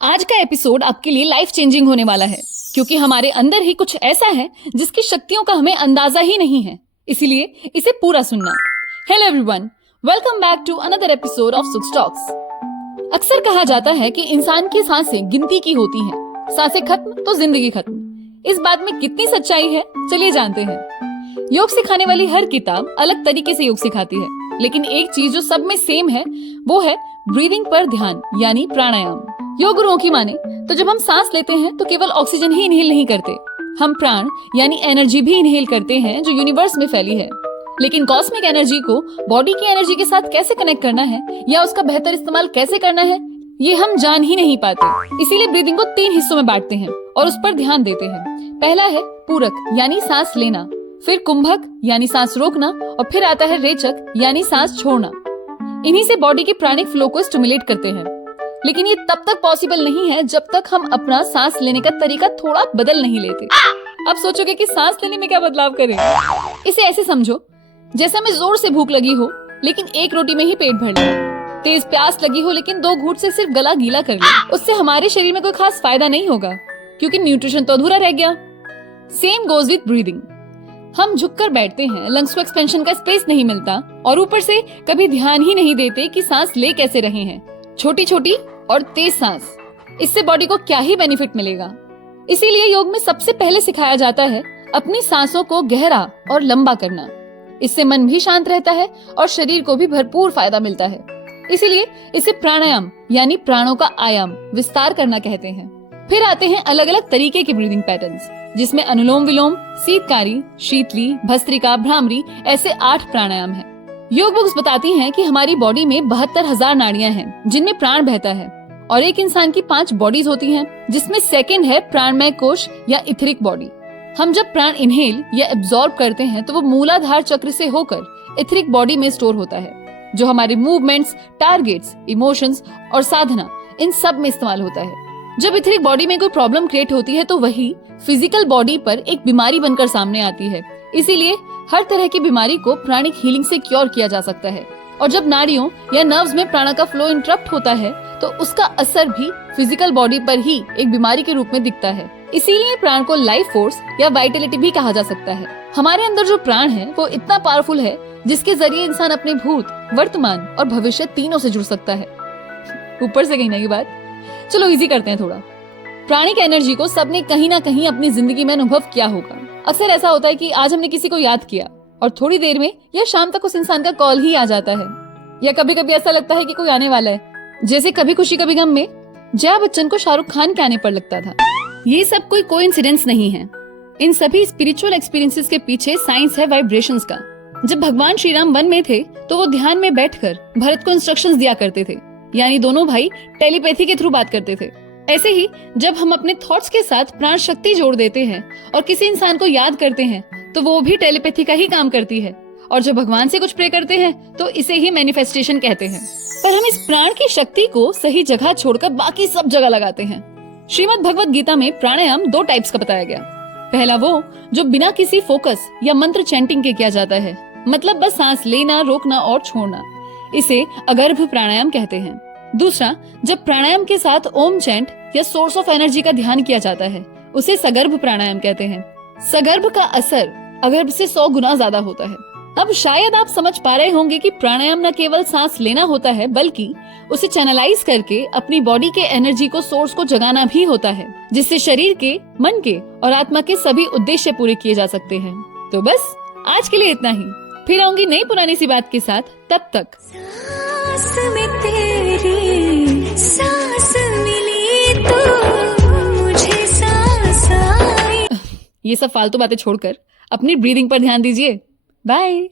आज का एपिसोड आपके लिए लाइफ चेंजिंग होने वाला है, क्योंकि हमारे अंदर ही कुछ ऐसा है जिसकी शक्तियों का हमें अंदाजा ही नहीं है, इसीलिए इसे पूरा सुनना। Hello everyone, welcome back to another episode of Sukh Talks. अक्सर कहा जाता है कि इंसान की सांसें गिनती की होती हैं, सांसें खत्म तो जिंदगी खत्म। इस बात में कितनी सच्चाई है, चलिए जानते हैं। योग सिखाने वाली हर किताब अलग तरीके से योग सिखाती है, लेकिन एक चीज जो सब में सेम है वो है ब्रीदिंग पर ध्यान यानी प्राणायाम। योग गुरुओं की माने तो जब हम सांस लेते हैं तो केवल ऑक्सीजन ही इनहेल नहीं करते, हम प्राण यानी एनर्जी भी इनहेल करते हैं जो यूनिवर्स में फैली है। लेकिन कॉस्मिक एनर्जी को बॉडी की एनर्जी के साथ कैसे कनेक्ट करना है या उसका बेहतर इस्तेमाल कैसे करना है, ये हम जान ही नहीं पाते। इसीलिए ब्रीदिंग को 3 हिस्सों में बांटते हैं और उस पर ध्यान देते हैं। पहला है पूरक यानी सांस लेना, फिर कुंभक यानी सांस रोकना और फिर आता है रेचक यानी सांस छोड़ना। इन्हीं से बॉडी के प्राणिक फ्लो को स्टिमुलेट करते हैं। लेकिन ये तब तक पॉसिबल नहीं है जब तक हम अपना सांस लेने का तरीका थोड़ा बदल नहीं लेते। अब सोचोगे कि सांस लेने में क्या बदलाव करें? इसे ऐसे समझो जैसे हमें जोर से भूख लगी हो लेकिन एक रोटी में ही पेट भर लिया, तेज प्यास लगी हो लेकिन 2 घूंट से सिर्फ गला गीला कर लिया। उससे हमारे शरीर में कोई खास फायदा नहीं होगा, क्योंकि न्यूट्रिशन तो अधूरा रह गया। Same goes with breathing. हम झुककर बैठते हैं, लंग्स को एक्सपेंशन का स्पेस नहीं मिलता और ऊपर से कभी ध्यान ही नहीं देते कि सांस ले कैसे रहे हैं। छोटी छोटी और तेज सांस, इससे बॉडी को क्या ही बेनिफिट मिलेगा। इसीलिए योग में सबसे पहले सिखाया जाता है अपनी सांसों को गहरा और लंबा करना। इससे मन भी शांत रहता है और शरीर को भी भरपूर फायदा मिलता है। इसीलिए इसे प्राणायाम यानी प्राणों का आयाम विस्तार करना कहते हैं। फिर आते हैं अलग अलग तरीके के ब्रीदिंग पैटर्न्स, जिसमें अनुलोम विलोम, शीतकारी, शीतली, भस्त्रिका, भ्रामरी ऐसे 8 प्राणायाम हैं। योग बुक्स बताती हैं कि हमारी बॉडी में 72,000 नाड़ियां हैं जिनमें प्राण बहता है, और एक इंसान की 5 बॉडीज होती हैं, जिसमें सेकंड है प्राणमय कोश या इथरिक बॉडी। हम जब प्राण इनहेल या एब्जॉर्ब करते हैं तो वो मूलाधार चक्र से होकर इथरिक बॉडी में स्टोर होता है, जो हमारे मूवमेंट्स, टारगेट्स, इमोशंस और साधना इन सब में इस्तेमाल होता है। जब इथरिक बॉडी में कोई प्रॉब्लम क्रिएट होती है तो वही फिजिकल बॉडी पर एक बीमारी बनकर सामने आती है। इसीलिए हर तरह की बीमारी को प्राणिक हीलिंग से क्योर किया जा सकता है। और जब नाड़ियों या नर्व्स में प्राण का फ्लो इंटरप्ट होता है तो उसका असर भी फिजिकल बॉडी पर ही एक बीमारी के रूप में दिखता है। इसीलिए प्राण को लाइफ फोर्स या वाइटलिटी भी कहा जा सकता है। हमारे अंदर जो प्राण है वो इतना पावरफुल है जिसके जरिए इंसान अपने भूत, वर्तमान और भविष्य तीनों से जुड़ सकता है। ऊपर से कहने की बात, चलो इजी करते हैं थोड़ा। प्राणिक एनर्जी को सबने कहीं ना कहीं अपनी जिंदगी में अनुभव किया होगा। अक्सर ऐसा होता है कि आज हमने किसी को याद किया और थोड़ी देर में या शाम तक उस इंसान का कॉल ही आ जाता है, या कभी कभी ऐसा लगता है कि कोई आने वाला है। जैसे कभी खुशी कभी गम में जया बच्चन को शाहरुख खान के आने पर लगता था। ये सब कोई कोइंसिडेंस नहीं है। इन सभी स्पिरिचुअल एक्सपीरियंसेस के पीछे साइंस है वाइब्रेशंस का। जब भगवान श्री राम वन में थे तो वो ध्यान में बैठकर भरत को इंस्ट्रक्शंस दिया करते थे, यानी दोनों भाई टेलीपैथी के थ्रू बात करते थे। ऐसे ही जब हम अपने थॉट्स के साथ प्राण शक्ति जोड़ देते हैं और किसी इंसान को याद करते हैं तो वो भी टेलीपैथी का ही काम करती है। और जब भगवान से कुछ प्रे करते हैं तो इसे ही मैनिफेस्टेशन कहते हैं। पर हम इस प्राण की शक्ति को सही जगह छोड़कर बाकी सब जगह लगाते हैं। श्रीमद् भगवत गीता में प्राणायाम 2 टाइप्स का बताया गया। पहला वो जो बिना किसी फोकस या मंत्र चैंटिंग के किया जाता है, मतलब बस सांस लेना, रोकना और छोड़ना, इसे अगर्भ प्राणायाम कहते हैं। दूसरा, जब प्राणायाम के साथ ओम चैंट या सोर्स ऑफ एनर्जी का ध्यान किया जाता है, उसे सगर्भ प्राणायाम कहते हैं। सगर्भ का असर अगर्भ से 100 गुना ज्यादा होता है। अब शायद आप समझ पा रहे होंगे कि प्राणायाम न केवल सांस लेना होता है, बल्कि उसे चैनलाइज करके अपनी बॉडी के एनर्जी को, सोर्स को जगाना भी होता है, जिससे शरीर के, मन के और आत्मा के सभी उद्देश्य पूरे किए जा सकते हैं। तो बस आज के लिए इतना ही। फिर आऊंगी नई पुरानी सी बात के साथ। तब तक सांस में तेरी सांस मिली तो मुझे सांस आई। ये सब फालतू बातें छोड़कर अपनी ब्रीदिंग पर ध्यान दीजिए। बाय।